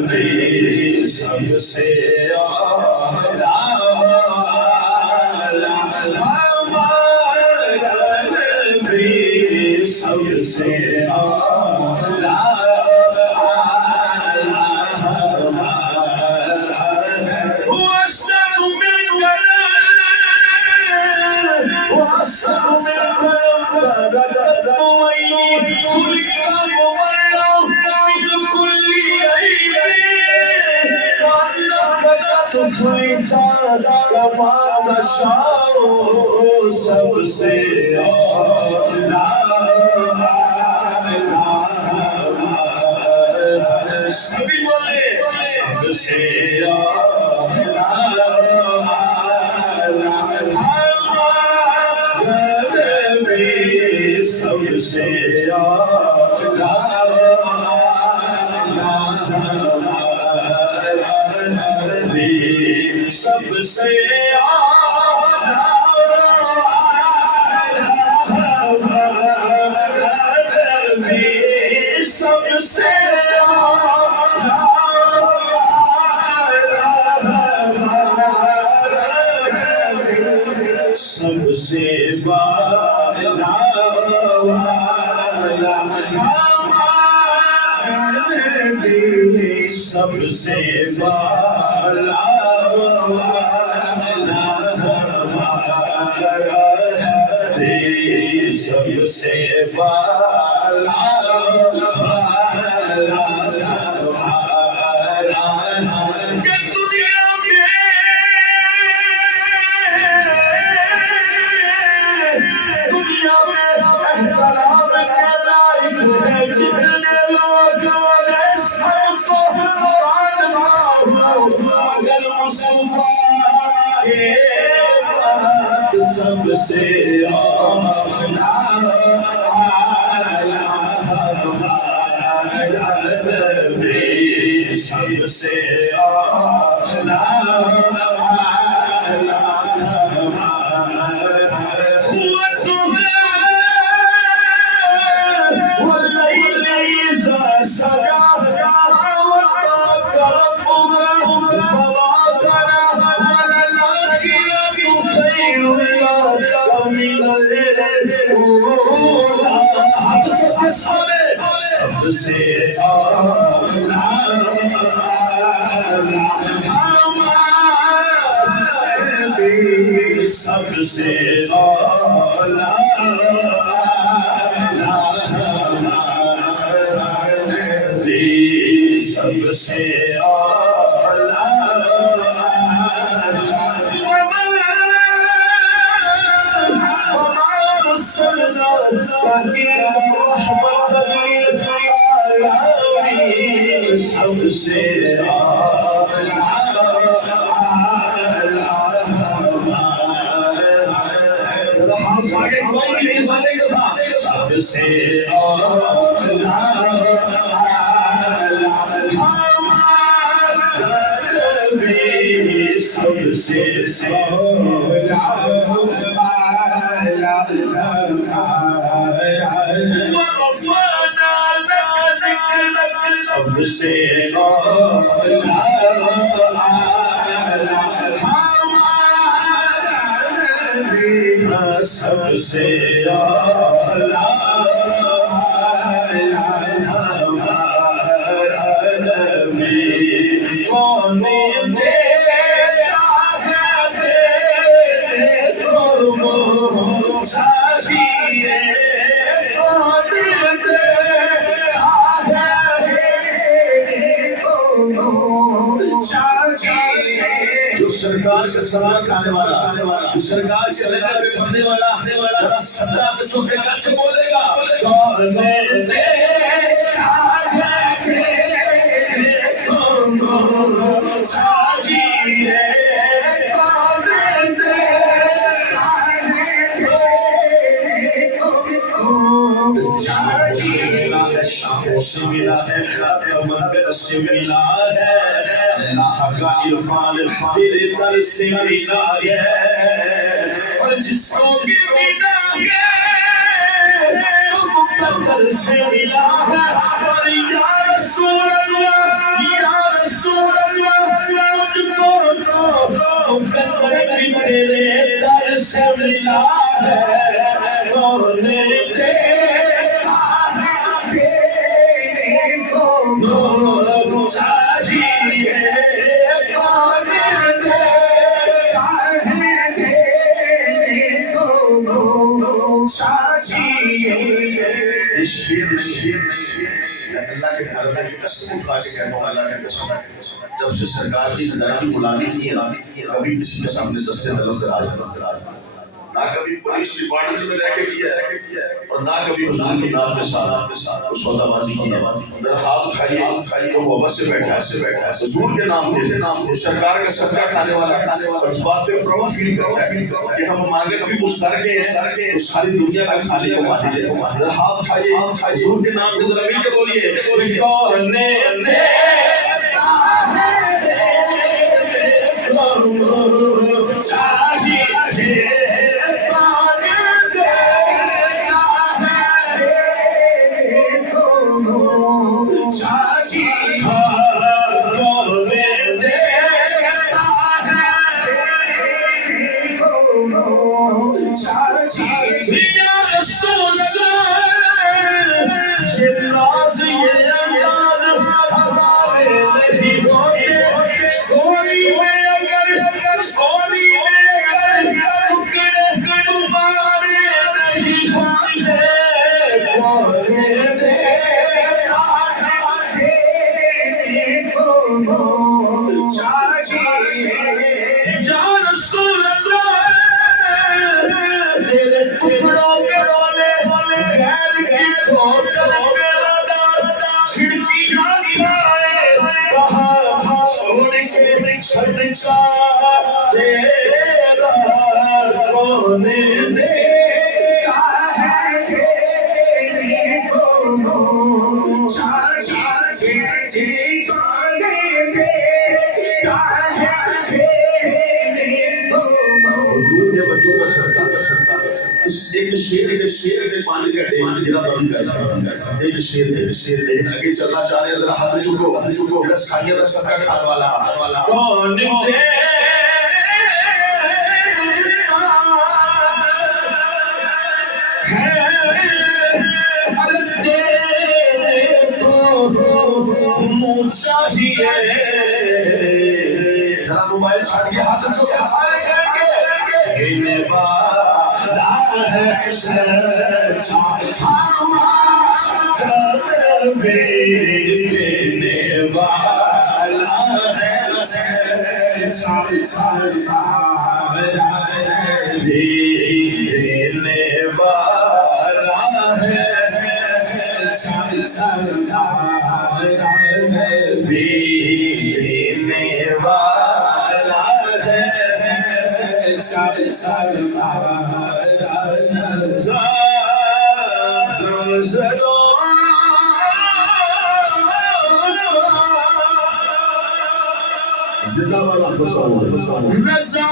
नबी सबसे आला हमारा नबी सबसे आला सबसे सभी बोले सबसे सबसे सबसे सबसे सबसे बाला सबसे बाला सबसे बाला सबसे सबसे सबसे सबसे सबसे सबसे हाथ आगे कोई नहीं सकेगा सबसे सबसे सबसे सबसे सरकार का सवाल खाने वाला सरकार से लेकर भी पढ़ने वाला सदा से छोटे कच्छ बोलेगा से मिला है से मिला है अल्लाह का इरफान तेरे दर से मिला है और जिसको भी मिला है मुकद्दर से मिला है और या रसूल अल्लाह या तेरे दर से मिला है कौन देखा है तेरे को चाहिए कौन देखा है तेरे को चाहिए। अल्लाह के घर में कसम खा के कहता हूं, अल्लाह की कसम, जब से सरकार की खुदा की गुलामी की है कभी किसी के सामने दस्ते तलब दराज ना कभी पुलिस डिपार्टमेंट में रह के किया है और ना कभी हुजूर की नाम के साथ उस सौदाबाजी की है। मेरा हाथ उठाइए जो मोहब्बत से बैठा है हुजूर के नाम पे सरकार का सदका खाने वाला इस बात पे प्राउड फील करता है कि हम मांगे कभी कुछ करके तो सारी दुनिया का खाली को मार दे। मेरा हाथ उठाइए हुजूर के नाम पे जरा मिलके बोलिए कौन देता है चाहिए सदका तेरा कौन देता है तेरे को चाहिए कौन देता है तेरे को। हुजूर के बच्चों का सरकार इस एक शेर दे पानी का डेग गिरा बंद कर एक शेर दे आगे चलना चाह रहे जरा हाथ चुको मेरा सानिया का सदका खाने वाला कौन दे चाहिए। जरा मोबाइल छाड़ के हाथ चुके सारे कहेंगे है सच्चा हमारा देने वाला है सच्चा देने वाला है सच्चा देने वाला है रज़ा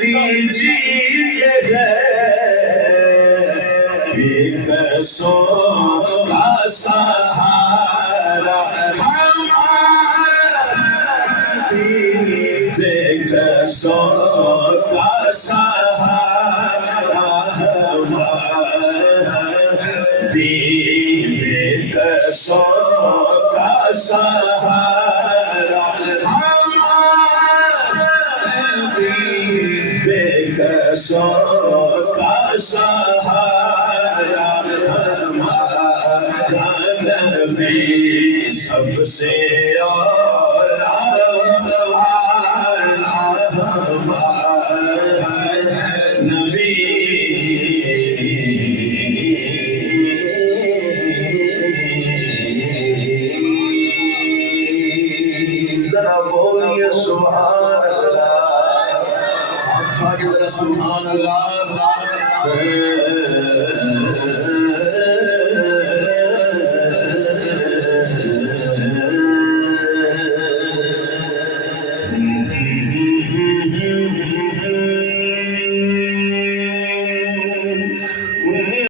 दीजिए बेकसों का सहारा बेकसों का सहारा बेकसों का सहारा बेकसों का सहारा हमारा नबी सबसे